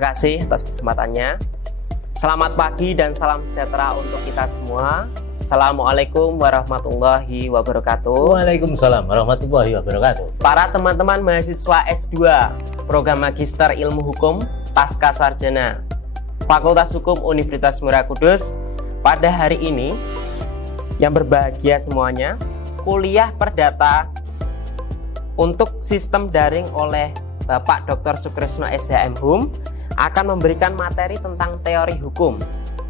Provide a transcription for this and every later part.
Terima kasih atas kesempatannya. Selamat pagi dan salam sejahtera untuk kita semua. Assalamualaikum warahmatullahi wabarakatuh. Waalaikumsalam warahmatullahi wabarakatuh. Para teman-teman mahasiswa S2 Program Magister Ilmu Hukum Pasca Sarjana Fakultas Hukum Universitas Muria Kudus, pada hari ini yang berbahagia semuanya, kuliah perdata untuk sistem daring oleh Bapak Dr. Sukresno SHM Hum akan memberikan materi tentang teori hukum,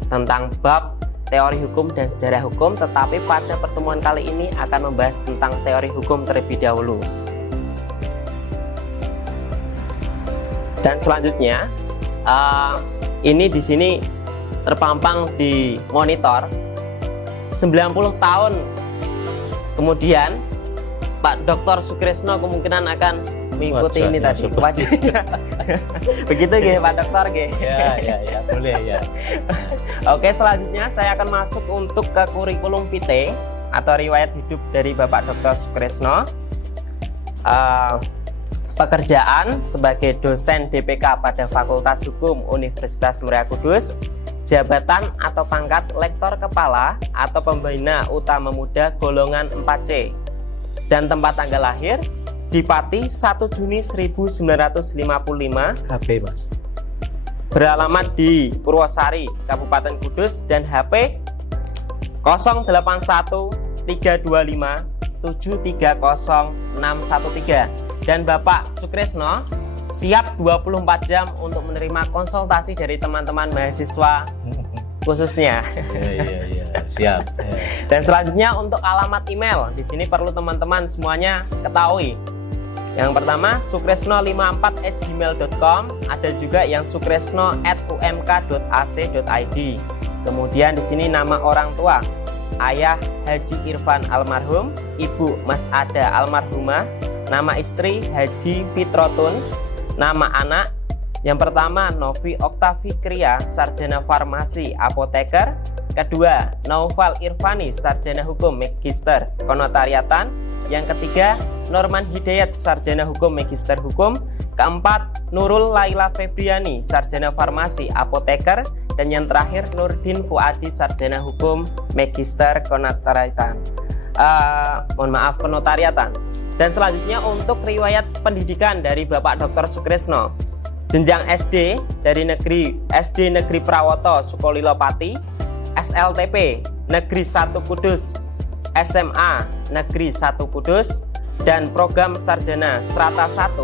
tentang bab teori hukum dan sejarah hukum, tetapi pada pertemuan kali ini akan membahas tentang teori hukum terlebih dahulu. Dan selanjutnya, ini di sini terpampang di monitor 90 tahun kemudian Pak Dr. Sukresno kemungkinan akan mengikuti ini tadi wajahnya. Begitu ya Pak Dokter Ya, boleh ya. Oke, selanjutnya saya akan masuk untuk ke kurikulum vitae atau riwayat hidup dari Bapak Dr. Sukresno. Pekerjaan sebagai dosen DPK pada Fakultas Hukum Universitas Muria Kudus, jabatan atau pangkat lektor kepala atau pembina utama muda golongan 4C, dan tempat tanggal lahir di Pati 1 Juni 1955, HP Mas. beralamat di Purwosari, Kabupaten Kudus, dan HP 081 325 730 613. Dan Bapak Sukresno siap 24 jam untuk menerima konsultasi dari teman-teman mahasiswa khususnya. Iya, siap. Ya. Dan selanjutnya untuk alamat email, di sini perlu teman-teman semuanya ketahui. Yang pertama sukresno54@gmail.com, ada juga yang sukresno@umk.ac.id. Kemudian di sini nama orang tua, ayah Haji Irfan almarhum, ibu Mas Ada almarhumah, nama istri Haji Fitrotun, nama anak yang pertama Novi Oktavikria, sarjana farmasi apoteker. Kedua, Naufal Irfani, sarjana hukum magister konotariatan. Yang ketiga, Norman Hidayat, sarjana hukum magister hukum. Keempat, Nurul Laila Febriani, sarjana farmasi apoteker. Dan yang terakhir, Nurdin Fuadi, sarjana hukum magister konotariatan. Penotariatan. Dan selanjutnya untuk riwayat pendidikan dari Bapak Dr. Sukresno. Jenjang SD dari SD Negeri Prawoto Sukolilo Pati, SLTP Negeri 1 Kudus, SMA Negeri 1 Kudus, dan program sarjana strata 1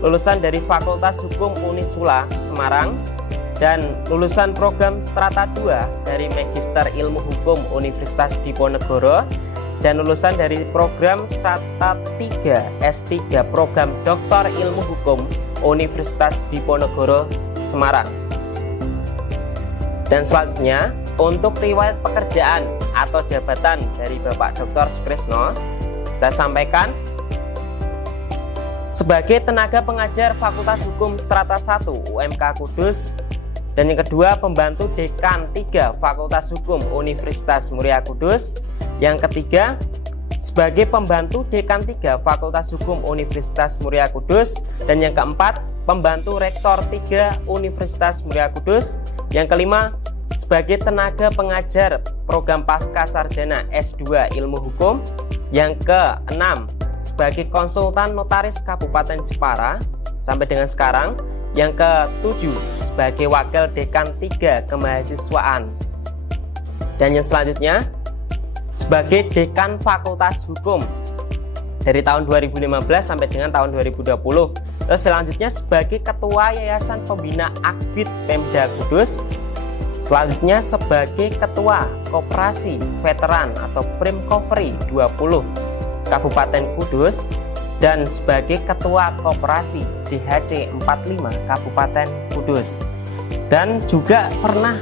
lulusan dari Fakultas Hukum Unisula Semarang, dan lulusan program strata 2 dari Magister Ilmu Hukum Universitas Diponegoro, dan lulusan dari program strata 3 S3 program Doktor Ilmu Hukum Universitas Diponegoro Semarang. Dan selanjutnya untuk riwayat pekerjaan atau jabatan dari Bapak Dr. Sukresno, saya sampaikan sebagai tenaga pengajar Fakultas Hukum Strata 1 UMK Kudus, dan yang kedua pembantu dekan 3 Fakultas Hukum Universitas Muria Kudus, yang ketiga sebagai pembantu dekan 3 Fakultas Hukum Universitas Muria Kudus, dan yang keempat pembantu rektor 3 Universitas Muria Kudus, yang kelima sebagai tenaga pengajar program pasca sarjana S2 Ilmu Hukum, yang keenam sebagai konsultan notaris Kabupaten Jepara sampai dengan sekarang, yang ketujuh sebagai wakil dekan 3 kemahasiswaan, dan yang selanjutnya sebagai dekan Fakultas Hukum dari tahun 2015 sampai dengan tahun 2020. Terus selanjutnya sebagai ketua Yayasan Pembina Akbid Pemda Kudus. Selanjutnya sebagai ketua Koperasi Veteran atau Primkovri 20 Kabupaten Kudus, dan sebagai ketua Koperasi DHC 45 Kabupaten Kudus, dan juga pernah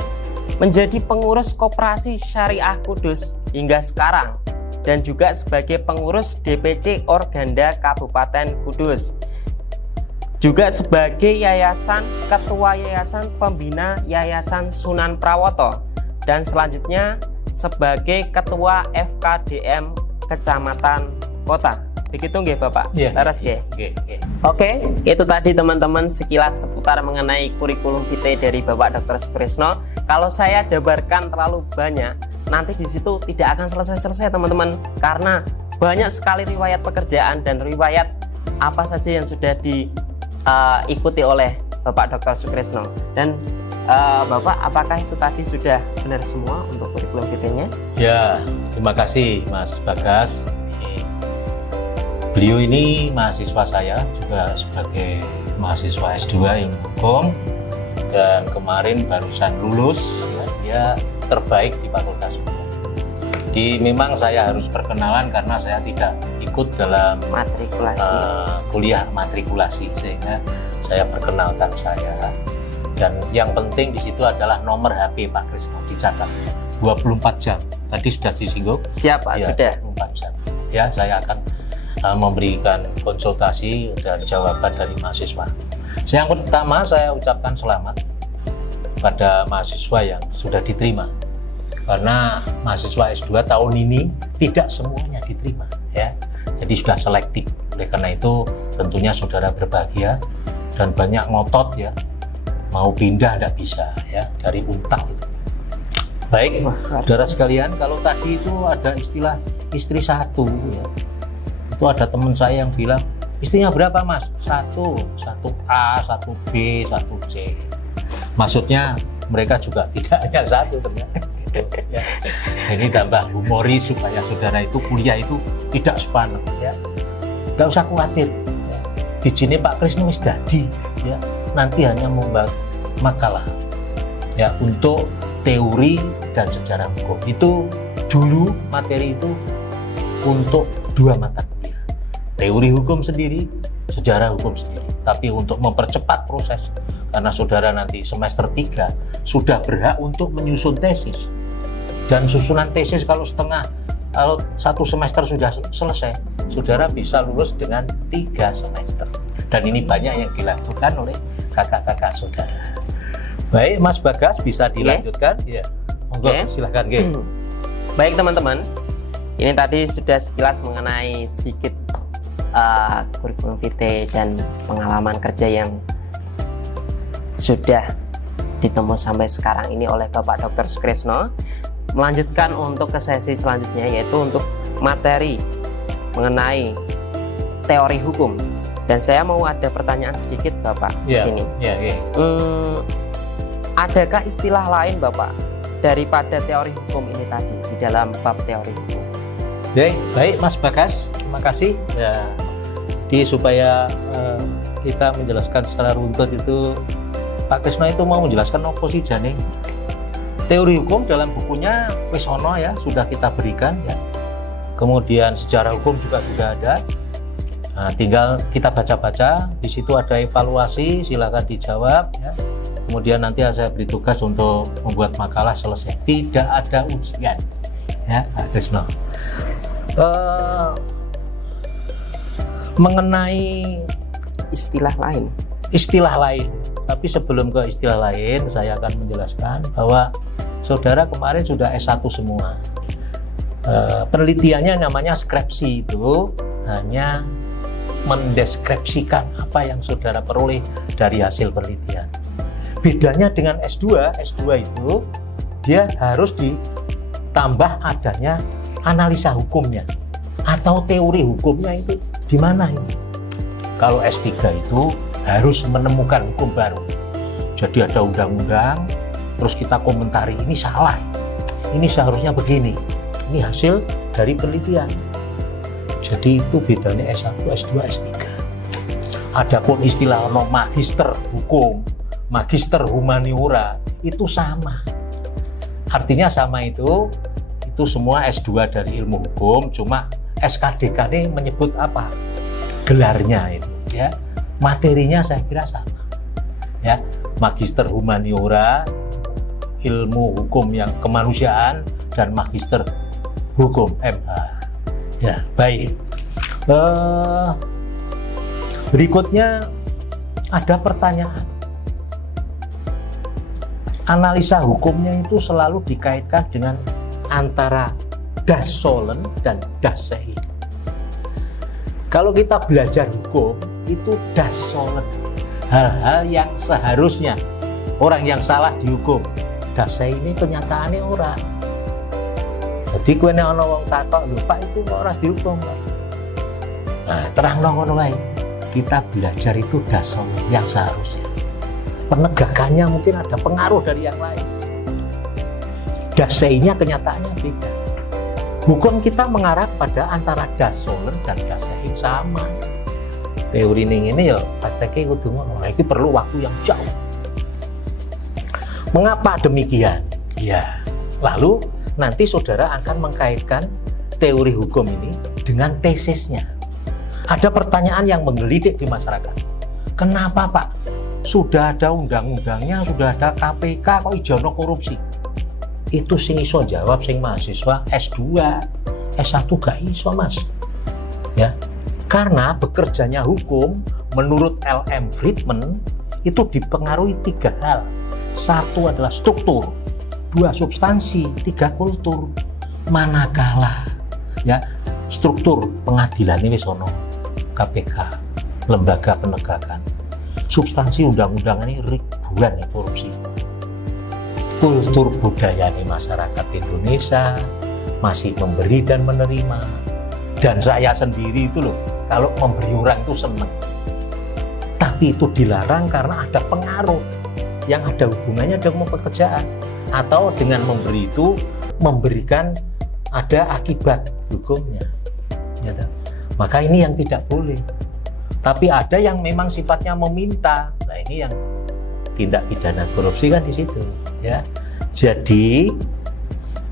menjadi pengurus Koperasi Syariah Kudus hingga sekarang, dan juga sebagai pengurus DPC Organda Kabupaten Kudus, juga sebagai ketua Yayasan Pembina Yayasan Sunan Prawoto, dan selanjutnya sebagai ketua FKDM Kecamatan Kota. Begitu nggih Bapak? Iya. Terus nggih. Oke. Oke, itu tadi teman-teman sekilas seputar mengenai kurikulum vitae dari Bapak Dr. Sukresno. Kalau saya jabarkan terlalu banyak, nanti di situ tidak akan selesai-selesai teman-teman, karena banyak sekali riwayat pekerjaan dan riwayat apa saja yang sudah diikuti oleh Bapak Dr. Sukresno. Dan Bapak, apakah itu tadi sudah benar semua untuk kurikulum vitae-nya? Ya, terima kasih Mas Bagas. Beliau ini mahasiswa saya juga sebagai mahasiswa S2 Ilmu Hukum, dan kemarin barusan lulus, ya, dia terbaik di Fakultas Hukum. Memang saya harus perkenalan karena saya tidak ikut dalam Matrikulasi. kuliah matrikulasi, sehingga saya perkenalkan saya. Dan yang penting di situ adalah nomor HP Pak Krisno dicatat 24 jam. Tadi sudah disinggung. Siap Pak, Ya, sudah. 24 jam. Ya, saya akan memberikan konsultasi dan jawaban dari mahasiswa. Yang pertama, saya ucapkan selamat pada mahasiswa yang sudah diterima, karena mahasiswa S2 tahun ini tidak semuanya diterima, ya. Jadi sudah selektif. Oleh karena itu tentunya saudara berbahagia, dan banyak ngotot, ya, mau pindah tidak bisa, ya, dari Untang itu. Baik, saudara sekalian, kalau tadi itu ada istilah istri satu, ya. Itu ada teman saya yang bilang, istrinya berapa Mas? Satu A, 1B, 1C. Maksudnya mereka juga tidak hanya satu ternyata. Gitu, ya. Ini tambah humoris supaya saudara itu kuliah itu tidak sepaneng, ya. Nggak usah khawatir, ya. Di sini Pak Krisno wis dadi, ya. Nanti hanya membuat makalah, ya, untuk teori dan sejarah hukum. Itu dulu materi itu untuk 2 mata kuliah. Teori hukum sendiri, sejarah hukum sendiri. Tapi untuk mempercepat proses, karena saudara nanti semester 3 sudah berhak untuk menyusun tesis. Dan susunan tesis kalau satu semester sudah selesai, saudara bisa lulus dengan 3 semester. Dan ini banyak yang dilakukan oleh kakak-kakak saudara. Baik, Mas Bagas bisa dilanjutkan? Ya. Monggo, silakan, Ge. Baik teman-teman, ini tadi sudah sekilas mengenai sedikit kurikulum vitae dan pengalaman kerja yang sudah ditemui sampai sekarang ini oleh Bapak Dr. Sukresno. Melanjutkan untuk ke sesi selanjutnya, yaitu untuk materi mengenai teori hukum. Dan saya mau ada pertanyaan sedikit Bapak di sini. Adakah istilah lain Bapak daripada teori hukum ini tadi di dalam bab teori hukum? Baik Mas Bagas, terima kasih. Ya, supaya kita menjelaskan secara runtut itu, Pak Krisno itu mau menjelaskan apa sih jane? Teori hukum dalam bukunya wis ono, ya, sudah kita berikan, ya. Kemudian sejarah hukum juga sudah ada. Nah, tinggal kita baca-baca. Di situ ada evaluasi, silakan dijawab, ya. Kemudian nanti saya beri tugas untuk membuat makalah selesai. Tidak ada ujian, ya, Pak Krisno. Mengenai istilah lain, tapi sebelum ke istilah lain, saya akan menjelaskan bahwa saudara kemarin sudah S1 semua. Penelitiannya namanya skripsi, itu hanya mendeskripsikan apa yang saudara peroleh dari hasil penelitian. Bedanya dengan S2 itu dia harus ditambah adanya analisa hukumnya atau teori hukumnya. Itu di mana ini? Kalau S3 itu harus menemukan hukum baru. Jadi ada undang-undang, terus kita komentari, ini salah, ini seharusnya begini. Ini hasil dari penelitian. Jadi itu bedanya S1, S2, S3. Adapun istilah magister hukum, magister humaniora, itu sama. Artinya sama, itu semua S2 dari ilmu hukum, cuma SKDK-nya menyebut apa? Gelarnya itu, ya. Materinya saya kira sama, ya. Magister humaniora, ilmu hukum yang kemanusiaan, dan magister hukum MH. Ya, baik. Berikutnya ada pertanyaan. Analisa hukumnya itu selalu dikaitkan dengan antara das solem dan das sei. Kalau kita belajar hukum itu das solen, hal-hal yang seharusnya orang yang salah dihukum. Das ini kenyataannya orang. Jadi kowe nek ana wong takok, lho Pak itu kok ora dihukum, Pak. Nah, terang ngono wae. Kita belajar itu das solen yang seharusnya. Penegakannya mungkin ada pengaruh dari yang lain. Das-nya kenyataannya beda. Hukum kita mengarah pada antara das solen dan das sama. Teori ini ya prakteknya kudu ngono. Iki perlu waktu yang jauh. Mengapa demikian? Ya, lalu nanti saudara akan mengkaitkan teori hukum ini dengan tesisnya. Ada pertanyaan yang menggelitik di masyarakat. Kenapa Pak? Sudah ada undang-undangnya, sudah ada KPK, kok ijono korupsi? Itu sing iso jawab sing mahasiswa S2, S1 gak iso Mas. Ya, karena bekerjanya hukum menurut L.M. Friedman itu dipengaruhi 3 hal. 1 adalah struktur, 2 substansi, 3 kultur. Manakala ya struktur pengadilan ini sono KPK, lembaga penegakan, substansi undang-undang ini ribuan ya korupsi. Kultur budaya di masyarakat Indonesia masih memberi dan menerima, dan saya sendiri itu loh kalau memberi orang itu seneng, tapi itu dilarang karena ada pengaruh yang ada hubungannya dengan pekerjaan, atau dengan memberi itu memberikan ada akibat hukumnya ya, maka ini yang tidak boleh. Tapi ada yang memang sifatnya meminta, nah ini yang tindak pidana korupsi kan di situ ya. Jadi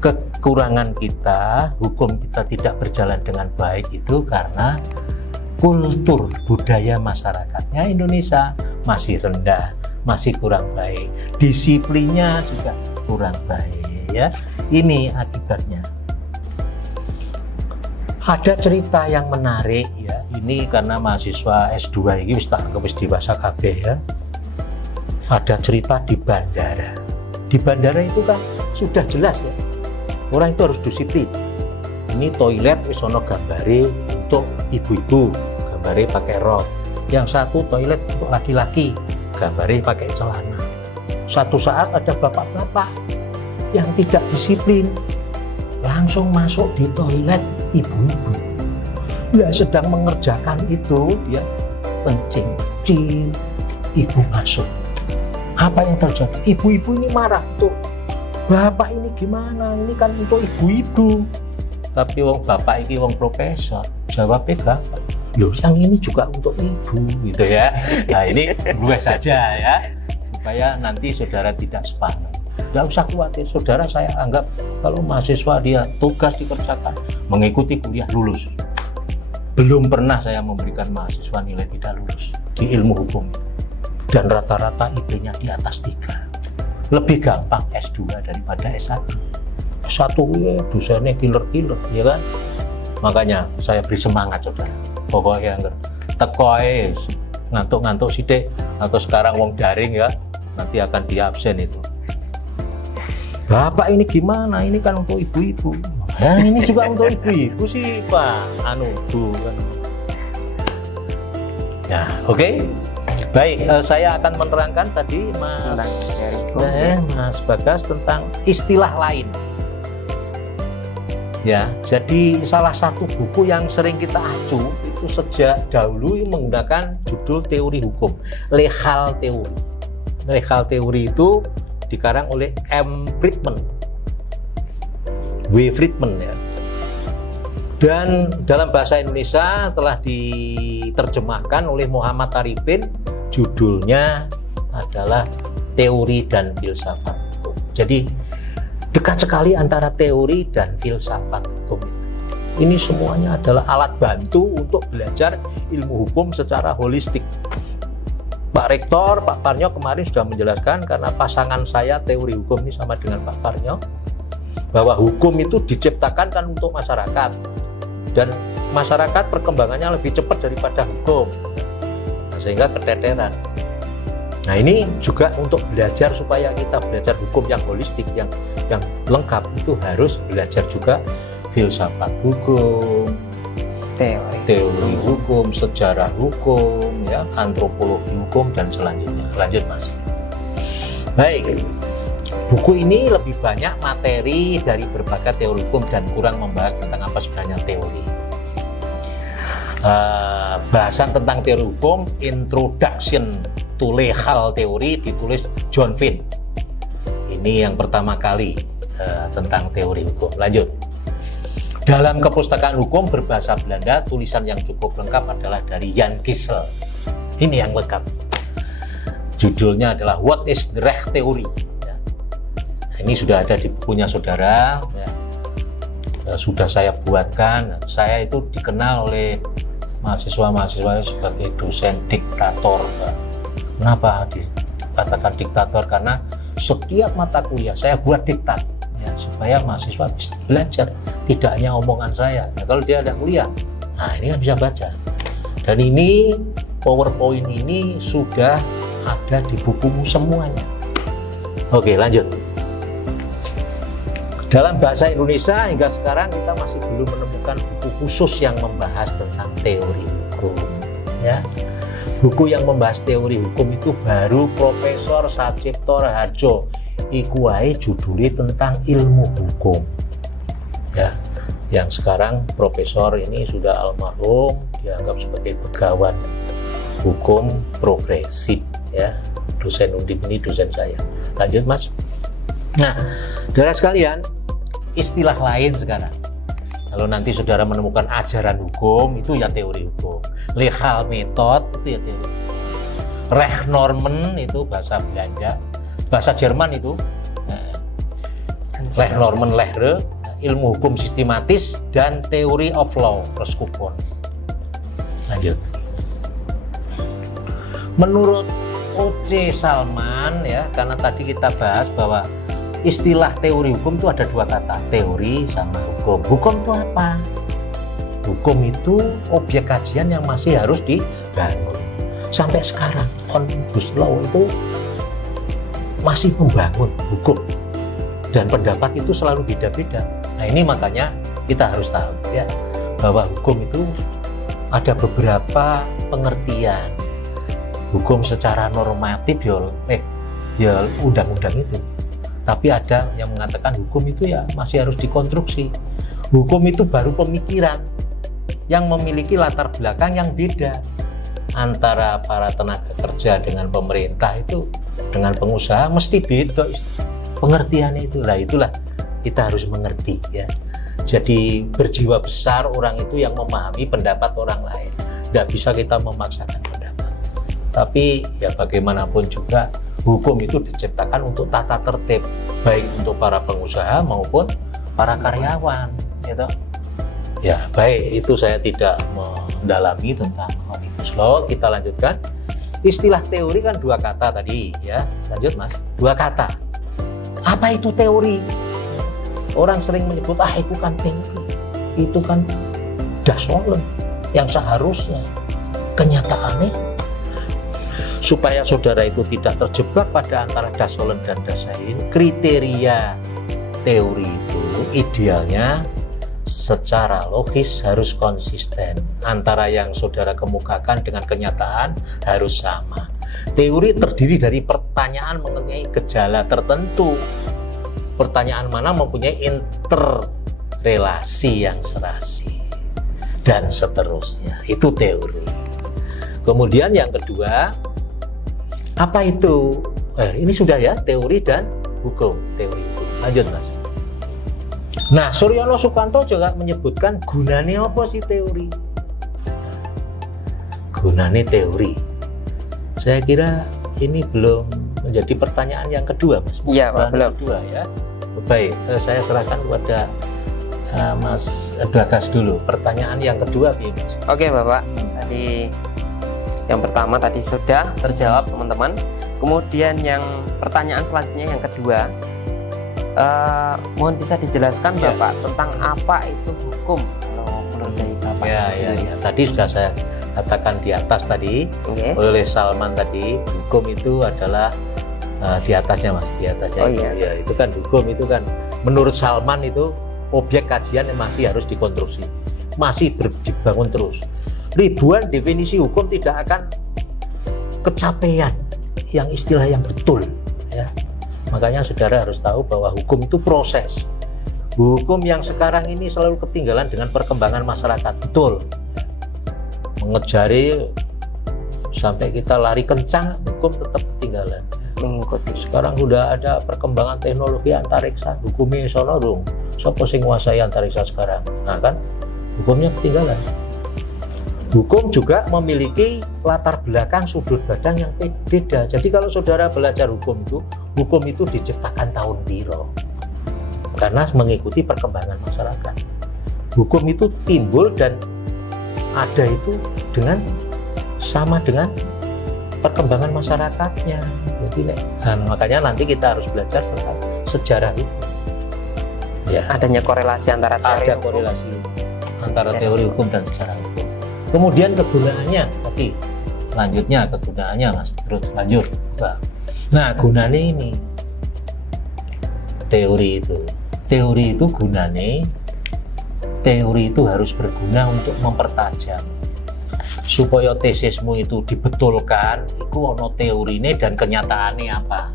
kekurangan kita, hukum kita tidak berjalan dengan baik itu karena kultur budaya masyarakatnya Indonesia masih rendah, masih kurang baik, disiplinnya juga kurang baik ya. Ini akibatnya. Ada cerita yang menarik ya, ini karena mahasiswa S2 ini tak anggap dewasa kabeh ya. Ada cerita di bandara. Di bandara itu kan sudah jelas ya, orang itu harus disiplin. Ini toilet wis ono gambare untuk ibu-ibu, gambare pakai rok. Yang satu toilet untuk laki-laki, gambare pakai celana. Suatu saat ada bapak-bapak yang tidak disiplin, langsung masuk di toilet ibu-ibu. Dia sedang mengerjakan itu, dia kencing, ibu masuk. Apa yang terjadi? Ibu-ibu ini marah tuh. Bapak ini gimana? Ini kan untuk ibu-ibu. Tapi wong bapak ini wong profesor. Jawabnya gampang. Loh, yang ini juga untuk ibu, gitu ya. Nah ini gue saja ya, supaya nanti saudara tidak sepaneng. Tidak usah khawatir, saudara saya anggap kalau mahasiswa dia tugas dikerjakan, mengikuti kuliah lulus. Belum pernah saya memberikan mahasiswa nilai tidak lulus di ilmu hukum. Dan rata-rata IP-nya di atas 3. Lebih gampang S2 daripada S1. S1 ya dosennya killer-killer, ya kan? Makanya saya beri semangat saudara. Pokoknya tekoe ngantuk-ngantuk sidik, atau sekarang wong daring ya, nanti akan di absen itu. Bapak ini gimana? Ini kan untuk ibu-ibu. Nah, ini juga untuk ibu-ibu sih Pak. Bu kan. Ya, oke. Baik, saya akan menerangkan tadi Mas Bagas tentang istilah lain. Ya, jadi salah satu buku yang sering kita acu itu sejak dahulu menggunakan judul teori hukum, legal teori. Legal teori itu dikarang oleh M. Friedman, W. Friedman ya. Dan dalam bahasa Indonesia telah diterjemahkan oleh Muhammad Arifin. Judulnya adalah Teori dan Filsafat Hukum. Jadi dekat sekali antara teori dan filsafat hukum. Ini semuanya adalah alat bantu untuk belajar ilmu hukum secara holistik. Pak Rektor, Pak Parnyo kemarin sudah menjelaskan, karena pasangan saya teori hukum ini sama dengan Pak Parnyo, bahwa hukum itu diciptakan kan untuk masyarakat, dan masyarakat perkembangannya lebih cepat daripada hukum, sehingga keteteran. Nah ini juga untuk belajar, supaya kita belajar hukum yang holistik, yang lengkap, itu harus belajar juga filsafat hukum, teori hukum, sejarah hukum, ya, antropologi hukum dan selanjutnya. Lanjut Mas. Baik, buku ini lebih banyak materi dari berbagai teori hukum dan kurang membahas tentang apa sebenarnya teori. Bahasan tentang teori hukum, Introduction to Legal Theory, ditulis John Finn. Ini yang pertama kali tentang teori hukum. Lanjut. Dalam kepustakaan hukum berbahasa Belanda, tulisan yang cukup lengkap adalah dari Jan Gisel. Ini yang lengkap. Judulnya adalah What is the Recht Theory? Ya. Ini sudah ada di bukunya saudara. Ya. Sudah saya buatkan. Saya itu dikenal oleh mahasiswa-mahasiswa sebagai dosen diktator. Ya. Kenapa dikatakan diktator? Karena setiap mata kuliah saya buat diktat. Ya, supaya mahasiswa bisa belajar, tidak hanya omongan saya. Nah, kalau dia ada kuliah, nah ini kan bisa baca. Dan ini PowerPoint ini sudah ada di bukumu semuanya. Oke, lanjut. Dalam bahasa Indonesia hingga sekarang kita masih belum menemukan buku khusus yang membahas tentang teori hukum. Ya, buku yang membahas teori hukum itu baru Profesor Sacipto Raharjo. Iku wae judulnya tentang ilmu hukum. Ya, yang sekarang profesor ini sudah almarhum, dianggap sebagai begawan hukum progresif, ya. Dosen Undip ini dosen saya. Lanjut Mas. Nah, saudara sekalian, istilah lain sekarang. Kalau nanti saudara menemukan ajaran hukum, itu ya teori hukum. Legal method itu ya teori. Rechtsnormen itu bahasa Belanda. Bahasa Jerman itu Rechtsnormen, Lehre, ilmu hukum sistematis, dan theory of law, Reskupon. Lanjut. Menurut O.C. Salman, ya, karena tadi kita bahas bahwa istilah teori hukum itu ada dua kata, teori sama hukum. Hukum itu apa? Hukum itu objek kajian yang masih harus dibangun. Sampai sekarang, Omnibus Law itu masih membangun hukum, dan pendapat itu selalu beda-beda. Nah, ini makanya kita harus tahu, ya, bahwa hukum itu ada beberapa pengertian. Hukum secara normatif ya undang-undang itu, tapi ada yang mengatakan hukum itu ya masih harus dikonstruksi. Hukum itu baru pemikiran yang memiliki latar belakang yang beda antara para tenaga kerja dengan pemerintah, itu dengan pengusaha mesti beda pengertiannya itu. Lah itulah kita harus mengerti, ya. Jadi berjiwa besar orang itu yang memahami pendapat orang lain. Tidak bisa kita memaksakan pendapat. Tapi ya bagaimanapun juga hukum itu diciptakan untuk tata tertib, baik untuk para pengusaha maupun para karyawan, gitu. Ya baik, itu saya tidak mendalami tentang Omnibus Law. Kita lanjutkan. Istilah teori kan dua kata tadi, ya. Lanjut Mas. Dua kata. Apa itu teori? Orang sering menyebut, itu kan teori, itu kan dasolen, yang seharusnya. Kenyataannya, supaya saudara itu tidak terjebak pada antara dasolen dan dasain, kriteria teori itu idealnya secara logis harus konsisten. Antara yang saudara kemukakan dengan kenyataan harus sama. Teori terdiri dari pertanyaan mengenai gejala tertentu. Pertanyaan mana mempunyai interrelasi yang serasi, dan seterusnya. Itu teori. Kemudian yang kedua, apa itu? Ini sudah ya, teori dan hukum. Teori hukum. Lanjut Mas. Nah, Suryono Sukanto juga menyebutkan gunanya apa sih teori? Gunanya teori. Saya kira ini belum menjadi pertanyaan yang kedua, Mas. Iya, Pak, belum. Kedua ya. Baik, saya serahkan kepada Mas Bagas dulu. Pertanyaan yang kedua, Mas. Oke, Bapak. Tadi yang pertama tadi sudah terjawab, teman-teman. Kemudian yang pertanyaan selanjutnya yang kedua, mohon bisa dijelaskan Bapak tentang apa itu hukum kalau menurut dari Bapak sendiri. Ya. Tadi sudah saya katakan di atas tadi, oleh Salman tadi, hukum itu adalah di atasnya Mas, di atasnya. Ya, itu kan hukum itu kan menurut Salman itu objek kajian yang masih harus dikonstruksi. masih dibangun terus. Ribuan definisi hukum tidak akan kecapean yang istilah yang betul, ya. Makanya saudara harus tahu bahwa hukum itu proses. Hukum yang sekarang ini selalu ketinggalan dengan perkembangan masyarakat, betul. Mengejari sampai kita lari kencang, hukum tetap ketinggalan. Mengikuti. Sekarang sudah ada perkembangan teknologi antariksa, hukumnya sono dong. Sopo sing nguasai antariksa sekarang. Nah kan, hukumnya ketinggalan. Hukum juga memiliki latar belakang sudut pandang yang beda. Jadi kalau saudara belajar hukum itu diciptakan tahun piro. Karena mengikuti perkembangan masyarakat. Hukum itu timbul dan ada itu sama dengan perkembangan masyarakatnya. Jadi makanya nanti kita harus belajar tentang sejarah itu. Ya. Adanya korelasi antara teori Ada korelasi antara teori hukum dan sejarah hukum. Kemudian kegunaannya tadi, lanjutnya kegunaannya Mas, terus lanjut. Nah gunanya ini teori itu gunanya, teori itu harus berguna untuk mempertajam supaya tesismu itu dibetulkan. Itu ono teorine dan kenyataannya apa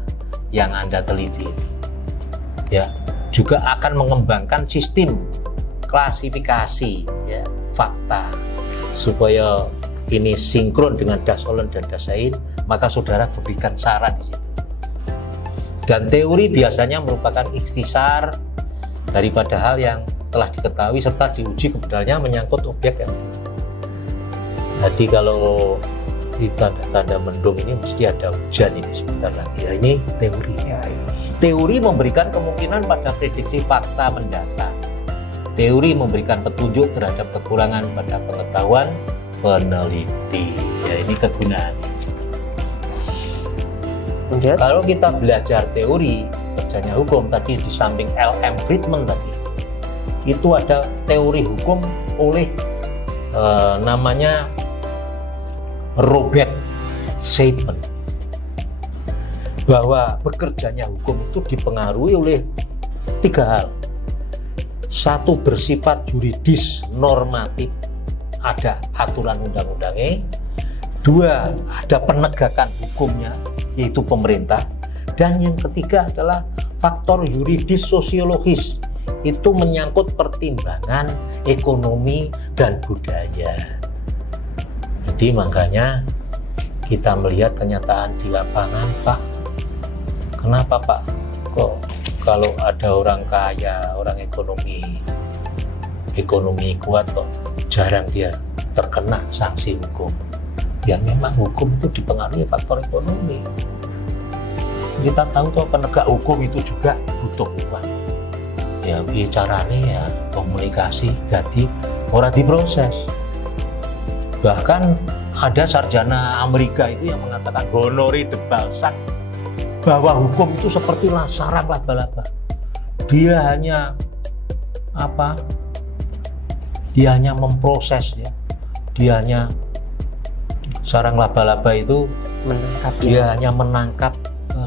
yang Anda teliti, ya. Juga akan mengembangkan sistem klasifikasi, ya, fakta supaya ini sinkron dengan Das Ollen dan Das Sain. Maka saudara berikan saran di situ. Dan teori biasanya merupakan ikhtisar daripada hal yang telah diketahui serta diuji kebenarannya menyangkut objek yang. Jadi kalau di tanda-tanda mendung ini mesti ada hujan ini sebentar lagi. Ya, ini teori. Teori memberikan kemungkinan pada prediksi fakta mendatang. Teori memberikan petunjuk terhadap kekurangan pada pengetahuan peneliti. Ya, ini kegunaannya. Kalau kita belajar teori kerjanya hukum tadi di samping L.M. Friedman tadi, itu ada teori hukum oleh namanya Robert Seidman, bahwa bekerjanya hukum itu dipengaruhi oleh 3 hal. 1, bersifat yuridis normatif, ada aturan undang-undangnya. 2, ada penegakan hukumnya, yaitu pemerintah. Dan yang ketiga adalah faktor yuridis sosiologis, itu menyangkut pertimbangan ekonomi dan budaya. Jadi makanya kita melihat kenyataan di lapangan, Pak. Kenapa Pak? Kok kalau ada orang kaya, orang ekonomi kuat kok jarang dia terkena sanksi hukum? Ya memang hukum itu dipengaruhi faktor ekonomi. Kita tahu tuh penegak hukum itu juga butuh uang. Ya bicaranya ya komunikasi, jadi orang diproses. Bahkan ada sarjana Amerika itu yang mengatakan, Honoré de Balzac, bahwa hukum itu seperti sarang laba-laba. Dia hanya Dia hanya memproses, ya. Dia hanya sarang laba-laba itu dia hanya menangkap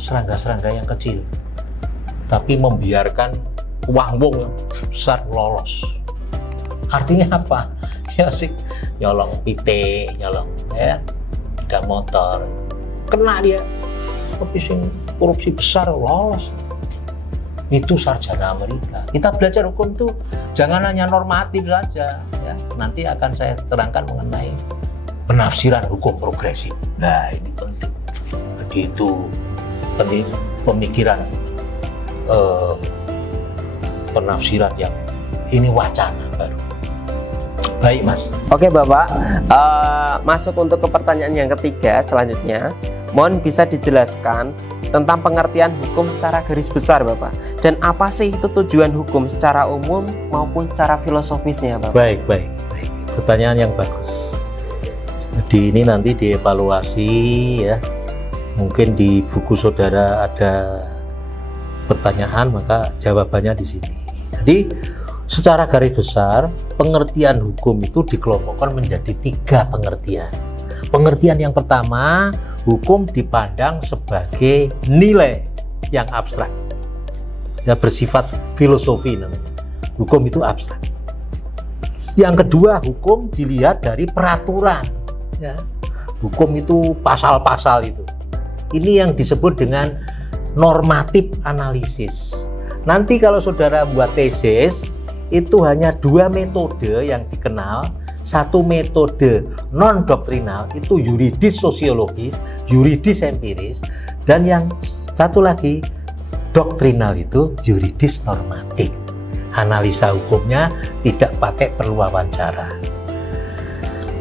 serangga-serangga yang kecil, tapi membiarkan wong-wong yang besar lolos. Artinya apa? Ya sih, nyolong pipe, nyolong ya, ada motor, kena dia. Tapi sing korupsi besar lolos. Itu sarjana Amerika. Kita belajar hukum tuh jangan hanya normatif saja, ya. Nanti akan saya terangkan mengenai penafsiran hukum progresif. Nah, ini penting. Jadi itu penting pemikiran penafsiran yang ini wacana baru. Baik Mas. Oke Bapak, masuk untuk ke pertanyaan yang ketiga selanjutnya. Mohon bisa dijelaskan tentang pengertian hukum secara garis besar Bapak. Dan apa sih itu tujuan hukum secara umum maupun secara filosofisnya Bapak? Baik. Pertanyaan yang bagus. Jadi ini nanti dievaluasi, ya. Mungkin di buku saudara ada pertanyaan, maka jawabannya di sini. Jadi secara garis besar, pengertian hukum itu dikelompokkan menjadi 3 pengertian. Pengertian yang pertama, hukum dipandang sebagai nilai yang abstrak, ya, bersifat filosofi namanya. Hukum itu abstrak. Yang kedua, hukum dilihat dari peraturan. Ya. Hukum itu pasal-pasal itu. Ini yang disebut dengan normatif analisis. Nanti kalau saudara buat tesis, itu hanya 2 metode yang dikenal. Satu metode non-doktrinal, itu yuridis sosiologis, yuridis empiris. Dan yang satu lagi, doktrinal, itu yuridis normatif. Analisa hukumnya tidak pakai perlu wawancara.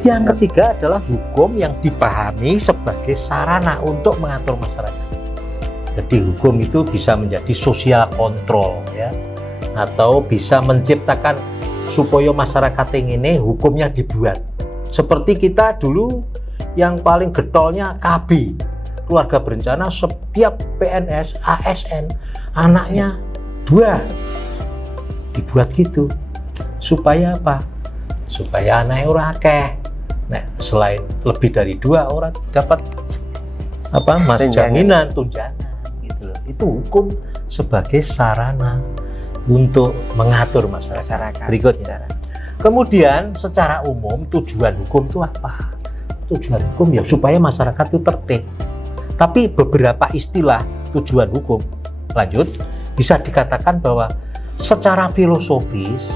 Yang ketiga adalah hukum yang dipahami sebagai sarana untuk mengatur masyarakat. Jadi hukum itu bisa menjadi social control, ya, atau bisa menciptakan supaya masyarakat yang ini hukumnya dibuat. Seperti kita dulu yang paling getolnya KB, keluarga berencana, setiap PNS, ASN, anaknya 2. Dibuat gitu supaya apa? Supaya anaknya ora akeh. Nah, selain lebih dari 2 orang dapat apa? Mas jaminan tunjangan gitu loh. Itu hukum sebagai sarana untuk mengatur masyarakat. Berikutnya. Kemudian secara umum tujuan hukum itu apa? Tujuan hukum ya supaya masyarakat itu tertib. Tapi beberapa istilah tujuan hukum, lanjut, bisa dikatakan bahwa secara filosofis,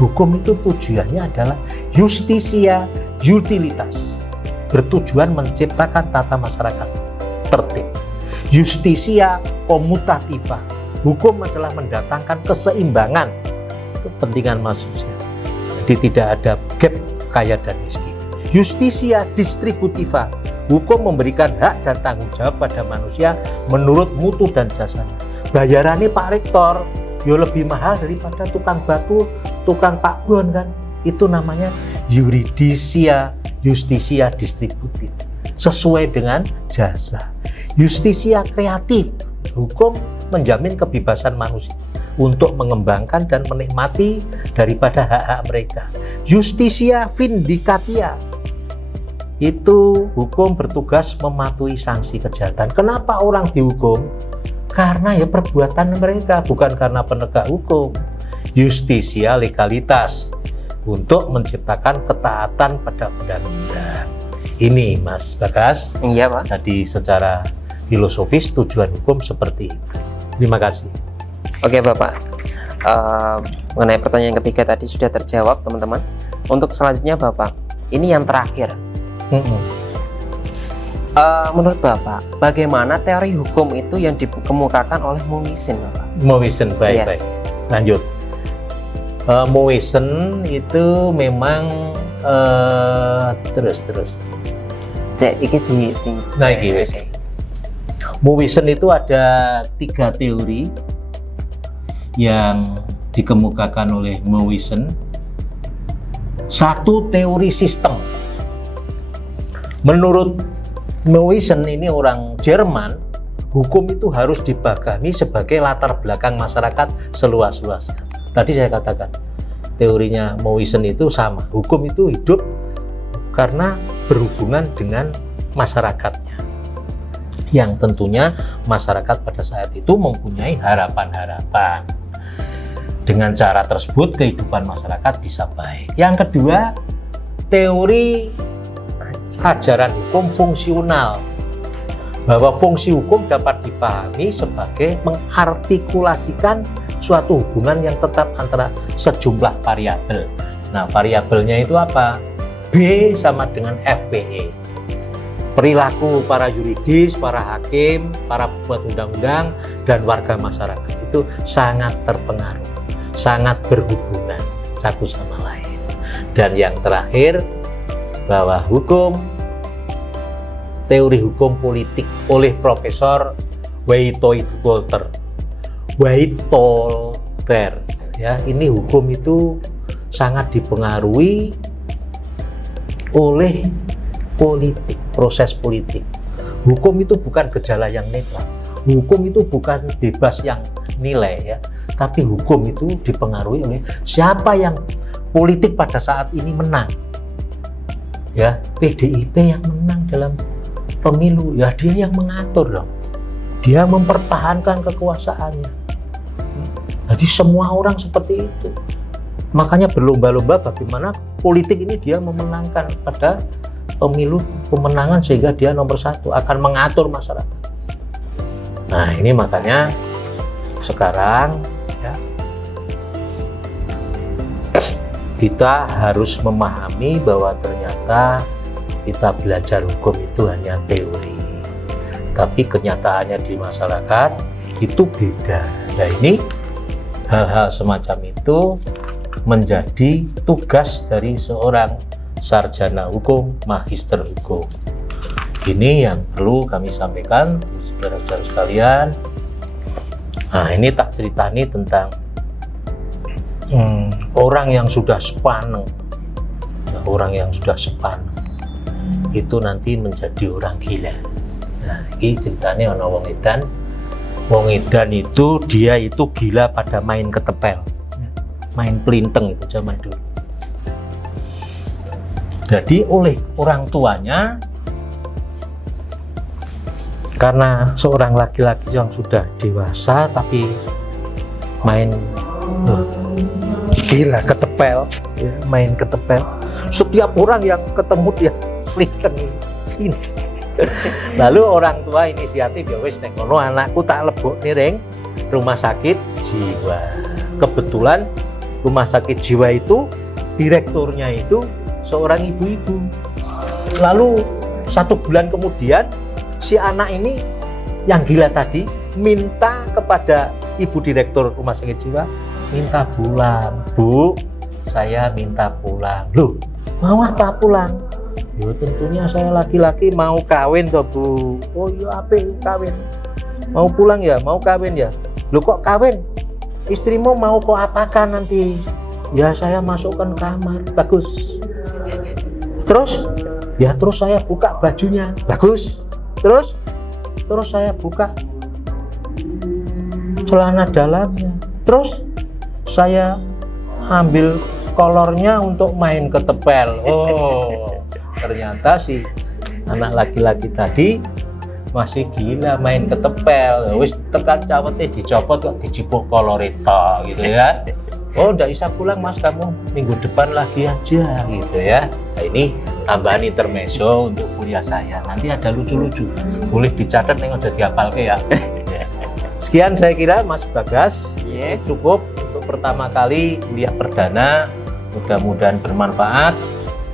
hukum itu tujuannya adalah justisia utilitas, bertujuan menciptakan tata masyarakat tertib. Justisia commutativa, hukum adalah mendatangkan keseimbangan kepentingan manusia. Jadi tidak ada gap kaya dan miskin. Justisia distributiva, hukum memberikan hak dan tanggung jawab pada manusia menurut mutu dan jasanya. Bayarannya Pak Rektor ya lebih mahal daripada tukang batu, tukang Pak Bon kan. Itu namanya yuridisia, justisia distributif, sesuai dengan jasa. Justisia kreatif, hukum menjamin kebebasan manusia untuk mengembangkan dan menikmati daripada hak-hak mereka. Justisia vindicatia, itu hukum bertugas mematuhi sanksi kejahatan. Kenapa orang dihukum? Karena ya perbuatan mereka, bukan karena penegak hukum. Justisia legalitas, untuk menciptakan ketaatan pada undang-undang. Ini Mas Bagas. Iya Pak. Tadi secara filosofis tujuan hukum seperti itu. Terima kasih. Oke Bapak, mengenai pertanyaan yang ketiga tadi sudah terjawab teman-teman. Untuk selanjutnya Bapak, ini yang terakhir. Menurut Bapak, bagaimana teori hukum itu yang dikemukakan oleh Mowisen, Bapak? Mowisen, baik. Lanjut. Mowisen itu memang terus. Cek iki di. Nah, iki. Mowisen itu ada 3 teori yang dikemukakan oleh Mowisen. 1 teori sistem. Menurut Mowisen, ini orang Jerman, hukum itu harus dipahami sebagai latar belakang masyarakat seluas-luasnya. Tadi saya katakan, teorinya Mowisen itu sama. Hukum itu hidup karena berhubungan dengan masyarakatnya. Yang tentunya masyarakat pada saat itu mempunyai harapan-harapan. Dengan cara tersebut, kehidupan masyarakat bisa baik. Yang kedua, teori ajaran hukum fungsional, bahwa fungsi hukum dapat dipahami sebagai mengartikulasikan suatu hubungan yang tetap antara sejumlah variabel. Nah, variabelnya itu apa? B sama dengan FPE. Perilaku para yuridis, para hakim, para pembuat undang-undang, dan warga masyarakat itu sangat terpengaruh, sangat berhubungan satu sama lain. Dan yang terakhir, bahwa teori hukum politik oleh Profesor Weitoiter, ya, ini hukum itu sangat dipengaruhi oleh politik, proses politik. Hukum itu bukan gejala yang netral, hukum itu bukan bebas yang nilai, ya, tapi hukum itu dipengaruhi oleh siapa yang politik pada saat ini menang. Ya, PDIP yang menang dalam pemilu, ya dia yang mengatur dong. Dia mempertahankan kekuasaannya. Jadi semua orang seperti itu. makanya berlomba-lomba bagaimana politik ini dia memenangkan pada pemilu pemenangan sehingga dia nomor 1 akan mengatur masyarakat. Nah ini makanya sekarang ya, kita harus memahami bahwa ternyata kita belajar hukum itu hanya teori, tapi kenyataannya di masyarakat itu beda. Nah ini hal-hal semacam itu menjadi tugas dari seorang sarjana hukum, magister hukum. Ini yang perlu kami sampaikan, saudara-saudara sekalian. Nah ini tak ceritani tentang orang yang sudah sepaneng, orang yang sudah sepaneng itu nanti menjadi orang gila. Nah ini ceritanya ono wong edan. Wong edan itu dia itu gila pada main ketepel, main pelinteng itu zaman dulu. Jadi oleh orang tuanya, karena seorang laki-laki yang sudah dewasa tapi main gila ketepel, ya, main ketepel. Setiap orang yang ketemu dia pelinteng ini. Lalu orang tua inisiatif, ya wis nek ngono anakku tak lebokne ning rumah sakit jiwa. Kebetulan rumah sakit jiwa itu direkturnya itu seorang ibu-ibu. Lalu 1 bulan kemudian si anak ini yang gila tadi minta kepada ibu direktur rumah sakit jiwa, minta pulang. Bu, saya minta pulang. Loh, mau apa pulang? Ya tentunya saya laki-laki mau kawin toh Bu. Oh iya apa kawin? Mau pulang ya, mau kawin ya. Loh kok kawin? Istrimu mau kok apakan nanti? Ya saya masukkan kamar. Bagus. Terus? Ya terus saya buka bajunya. Bagus. Terus saya buka celana dalamnya. Terus saya ambil kolornya untuk main ketepel. Oh. Ternyata si anak laki-laki tadi masih gila main ketepel. Wis tekan cawete dicopot kok dijipuk kolor itu gitu ya. Oh ndak bisa pulang mas, kamu minggu depan lagi aja gitu ya. Nah, ini tambahan intermezzo untuk kuliah saya. Nanti ada lucu-lucu, boleh dicatat nih udah dihafalke ya. Sekian saya kira Mas Bagas, cukup untuk pertama kali kuliah perdana. Mudah-mudahan bermanfaat.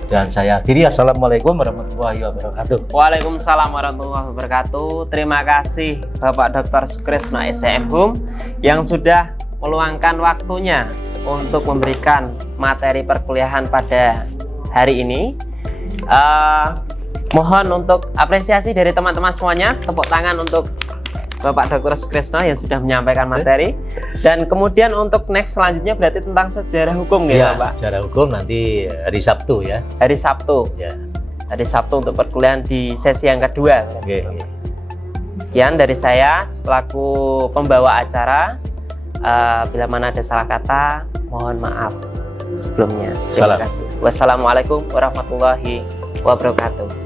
Dan saya akhiri, assalamualaikum warahmatullahi wabarakatuh. Waalaikumsalam warahmatullahi wabarakatuh. Terima kasih Bapak Dr. Sukresno SCM Hum yang sudah meluangkan waktunya untuk memberikan materi perkuliahan pada hari ini. Mohon untuk apresiasi dari teman-teman semuanya. Tepuk tangan untuk Bapak Dr. Sukresno yang sudah menyampaikan materi. Dan kemudian untuk next selanjutnya berarti tentang sejarah hukum ya, Pak? Sejarah hukum nanti hari Sabtu ya. Hari Sabtu. Ya. Hari Sabtu untuk perkuliahan di sesi yang kedua. Oke. Sekian dari saya selaku pembawa acara. Bila mana ada salah kata, mohon maaf sebelumnya. Terima kasih. Wassalamualaikum warahmatullahi wabarakatuh.